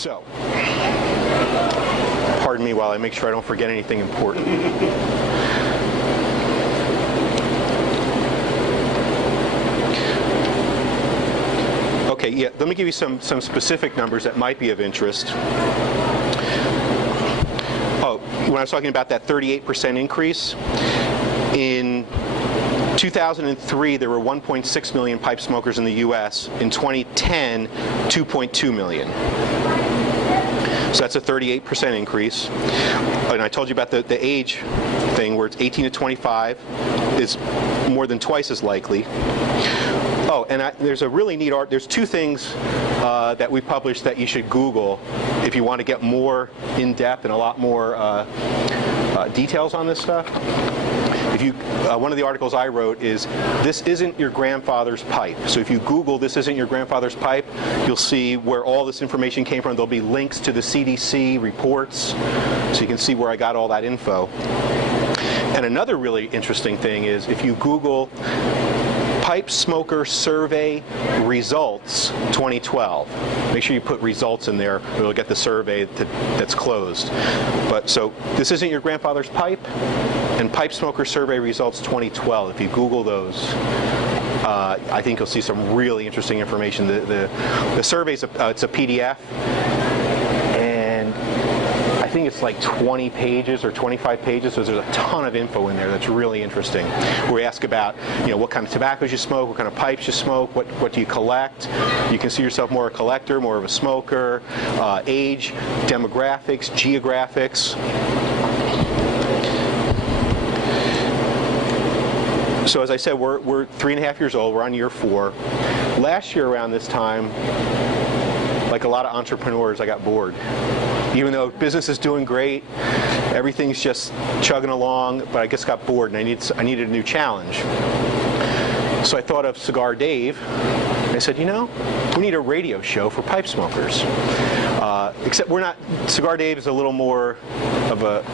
So, pardon me while I make sure I don't forget anything important. Okay, yeah, let me give you some specific numbers that might be of interest. Oh, when I was talking about that 38% increase, in 2003, there were 1.6 million pipe smokers in the U.S. In 2010, 2.2 million. So that's a 38% increase. And I told you about the age thing, where it's 18 to 25 is more than twice as likely. Oh, and there's a really neat there's two things that we published that you should Google if you want to get more in-depth and a lot more details on this stuff. If you, one of the articles I wrote is, "This isn't your grandfather's pipe." So if you Google "this isn't your grandfather's pipe," you'll see where all this information came from. There'll be links to the CDC reports, so you can see where I got all that info. And another really interesting thing is, if you Google pipe smoker survey results 2012. Make sure you put results in there, or you'll get the survey that's closed. But so this isn't your grandfather's pipe, and pipe smoker survey results 2012. If you Google those, I think you'll see some really interesting information. The survey's it's a PDF, and I think it's like 20 pages or 25 pages, so there's a ton of info in there that's really interesting. Where we ask about, what kind of tobaccos you smoke, what kind of pipes you smoke, what do you collect. You can see yourself more a collector, more of a smoker, age, demographics, geographics. So as I said, we're 3.5 years old, we're on year 4. Last year around this time, like a lot of entrepreneurs, I got bored. Even though business is doing great, everything's just chugging along, but I just got bored and I needed a new challenge. So I thought of Cigar Dave, and I said, we need a radio show for pipe smokers. Except Cigar Dave is a little more of at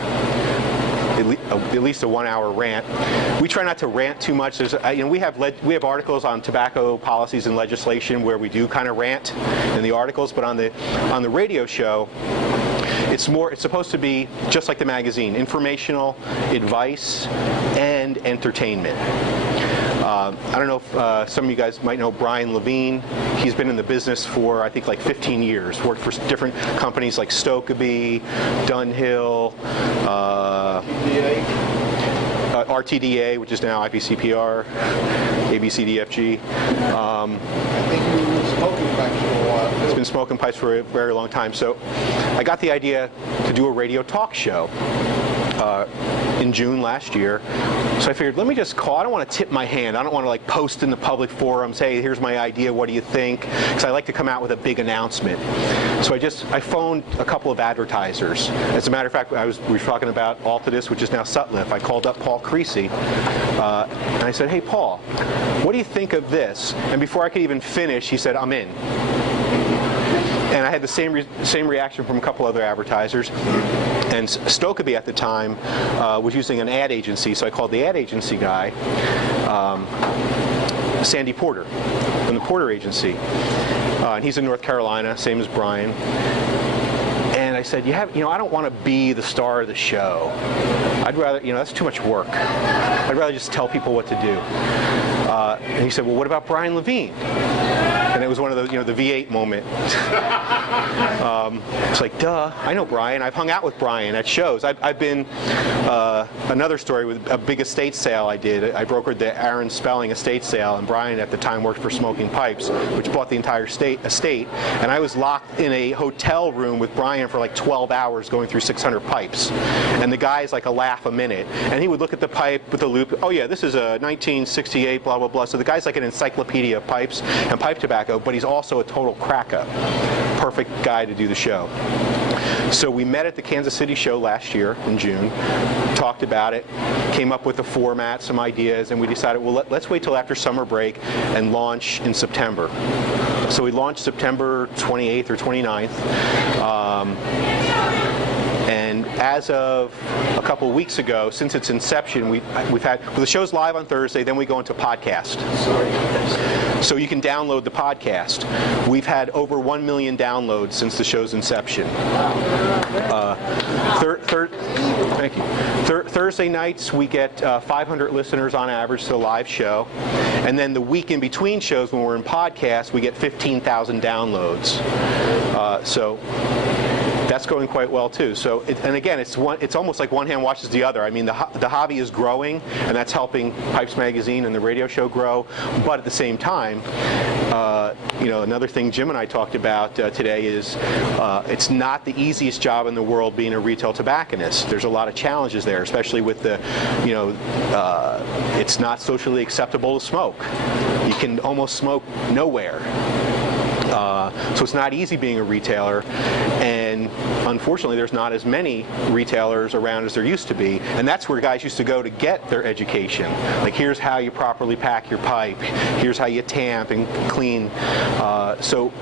least a 1-hour rant. We try not to rant too much. We have articles on tobacco policies and legislation where we do kind of rant in the articles, but on the radio show, it's supposed to be just like the magazine, informational, advice, and entertainment. I don't know if some of you guys might know Brian Levine. He's been in the business for, I think, like 15 years. Worked for different companies like Godbee, Dunhill, RTDA, which is now IPCPR, ABCDFG. I think he was smoking pipes for a while. He's been smoking pipes for a very long time. So I got the idea to do a radio talk show in June last year. So I figured, let me just call. I don't want to tip my hand. I don't want to post in the public forums, hey, here's my idea, what do you think? Because I like to come out with a big announcement. So I phoned a couple of advertisers. As a matter of fact, we were talking about Altadis, which is now Sutliff. I called up Paul Creasy, and I said, hey, Paul, what do you think of this? And before I could even finish, he said, I'm in. And I had the same reaction from a couple other advertisers. And Stokeby at the time was using an ad agency, so I called the ad agency guy, Sandy Porter, from the Porter Agency. And he's in North Carolina, same as Brian. And I said, I don't want to be the star of the show. I'd rather, that's too much work. I'd rather just tell people what to do. And he said, well, what about Brian Levine? And it was one of those, the V8 moment. It's like, duh, I know Brian. I've hung out with Brian at shows. I've been, another story with a big estate sale I did. I brokered the Aaron Spelling estate sale, and Brian at the time worked for Smoking Pipes, which bought the entire estate. And I was locked in a hotel room with Brian for like 12 hours going through 600 pipes. And the guy's like a laugh a minute. And he would look at the pipe with the loop. Oh yeah, this is a 1968, blah, blah, blah. So the guy's like an encyclopedia of pipes and pipe tobacco, but he's also a total crack-up. Perfect guy to do the show. So we met at the Kansas City show last year in June, talked about it, came up with a format, some ideas, and we decided, well, let's wait till after summer break and launch in September. So we launched September 28th or 29th. And as of a couple of weeks ago, since its inception, we've had, well, the show's live on Thursday, then we go into podcast. So you can download the podcast. We've had over 1 million downloads since the show's inception. Thank you. Thursday nights, we get 500 listeners on average to the live show. And then the week in between shows, when we're in podcast, we get 15,000 downloads. So that's going quite well too. So, and again, it's almost like one hand washes the other. I mean, the hobby is growing, and that's helping Pipes Magazine and the radio show grow. But at the same time, another thing Jim and I talked about today is it's not the easiest job in the world being a retail tobacconist. There's a lot of challenges there, especially with the, it's not socially acceptable to smoke. You can almost smoke nowhere. So it's not easy being a retailer, and unfortunately there's not as many retailers around as there used to be, and that's where guys used to go to get their education. Like, here's how you properly pack your pipe, here's how you tamp and clean. So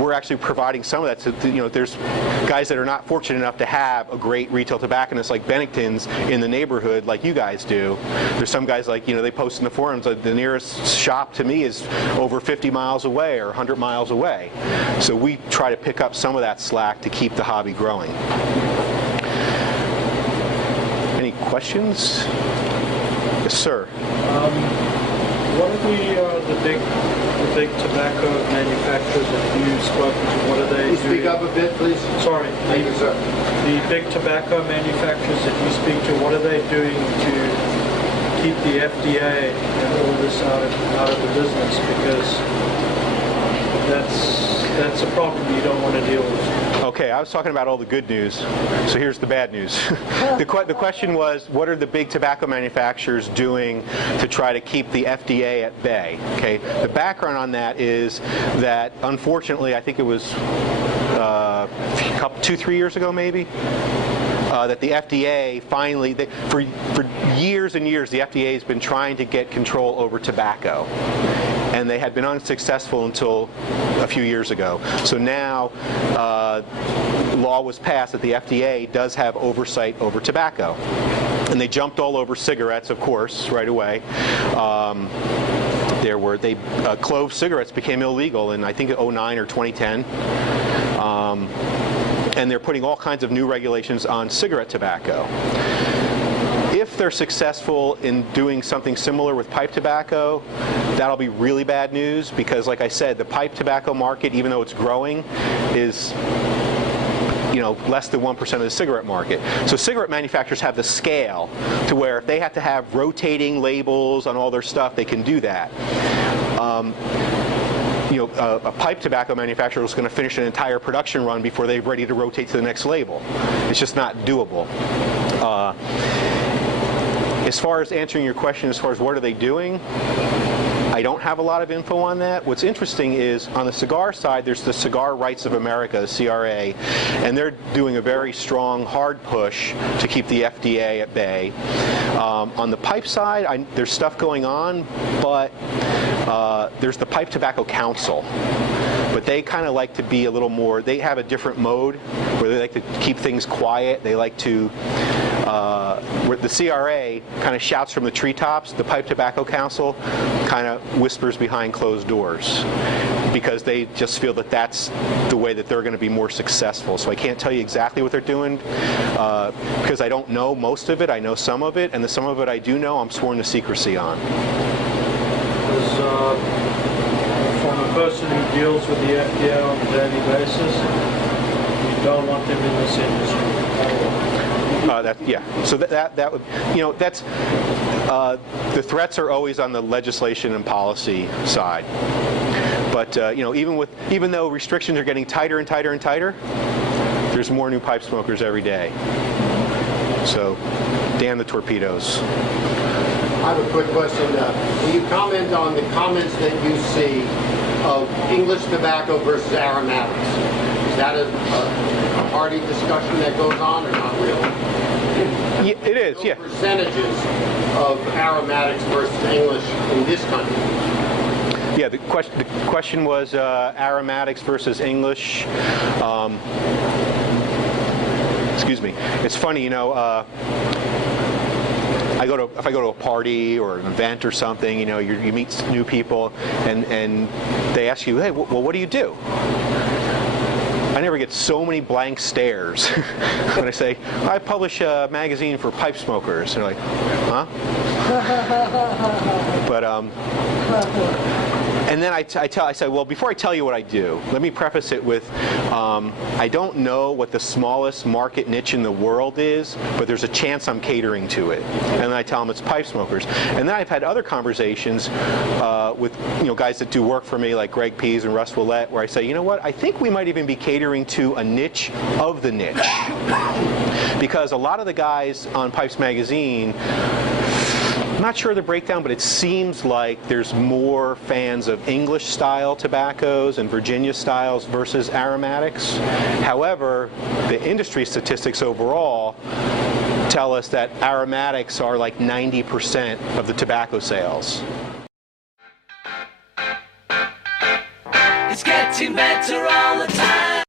we're actually providing some of that. So, there's guys that are not fortunate enough to have a great retail tobacconist like Bennington's in the neighborhood like you guys do. There's some guys like, they post in the forums that the nearest shop to me is over 50 miles away or 100 miles away. So we try to pick up some of that slack to keep the hobby growing. Any questions? Yes, sir. What are the big tobacco manufacturers that you've spoken to? What are they doing? Speak up a bit, please. Sorry. Thank you, sir. The big tobacco manufacturers that you speak to, what are they doing to keep the FDA and all this out of the business? Because that's a problem you don't want to deal with. Okay, I was talking about all the good news, so here's the bad news. The question was, what are the big tobacco manufacturers doing to try to keep the FDA at bay? Okay, the background on that is that, unfortunately, I think it was 2-3 years ago maybe, that the FDA finally, for years and years, the FDA has been trying to get control over tobacco. And they had been unsuccessful until a few years ago. So now law was passed that the FDA does have oversight over tobacco. And they jumped all over cigarettes, of course, right away. Clove cigarettes became illegal in, I think, 2009 or 2010. And they're putting all kinds of new regulations on cigarette tobacco. If they're successful in doing something similar with pipe tobacco, that'll be really bad news, because, like I said, the pipe tobacco market, even though it's growing, is less than 1% of the cigarette market. So cigarette manufacturers have the scale to where if they have to have rotating labels on all their stuff, they can do that. A pipe tobacco manufacturer is going to finish an entire production run before they're ready to rotate to the next label. It's just not doable. As far as answering your question, as far as what are they doing, I don't have a lot of info on that. What's interesting is, on the cigar side, there's the Cigar Rights of America, the CRA, and they're doing a very strong, hard push to keep the FDA at bay. On the pipe side, there's stuff going on, but there's the Pipe Tobacco Council. But they kind of like to be a little more, they have a different mode where they like to keep things quiet. They like to, where the CRA kind of shouts from the treetops, the Pipe Tobacco Council kind of whispers behind closed doors, because they just feel that that's the way that they're going to be more successful. So I can't tell you exactly what they're doing, because I don't know most of it. I know some of it, and the some of it I do know, I'm sworn to secrecy on. From a person who deals with the FDA on a daily basis, you don't want them in this industry. So that would, that's the threats are always on the legislation and policy side. But even though restrictions are getting tighter and tighter and tighter, there's more new pipe smokers every day. So, damn the torpedoes. I have a quick question. Can you comment on the comments that you see of English tobacco versus aromatics? Is that a party discussion that goes on, or not really? Yeah, it is, yeah. Percentages of aromatics versus English in this country? Yeah, the question was aromatics versus English. excuse me. It's funny, you know. If I go to a party or an event or something, you know, you meet new people, and they ask you, hey, well, what do you do? I never get so many blank stares when I say, I publish a magazine for pipe smokers. And they're like, huh? But, and then I say, well, before I tell you what I do, let me preface it with, I don't know what the smallest market niche in the world is, but there's a chance I'm catering to it. And then I tell them it's pipe smokers. And then I've had other conversations with guys that do work for me, like Greg Pease and Russ Willett, where I say, you know what, I think we might even be catering to a niche of the niche. Because a lot of the guys on Pipes Magazine, I'm not sure of the breakdown, but it seems like there's more fans of English style tobaccos and Virginia styles versus aromatics. However, the industry statistics overall tell us that aromatics are like 90% of the tobacco sales. It's getting better all the time.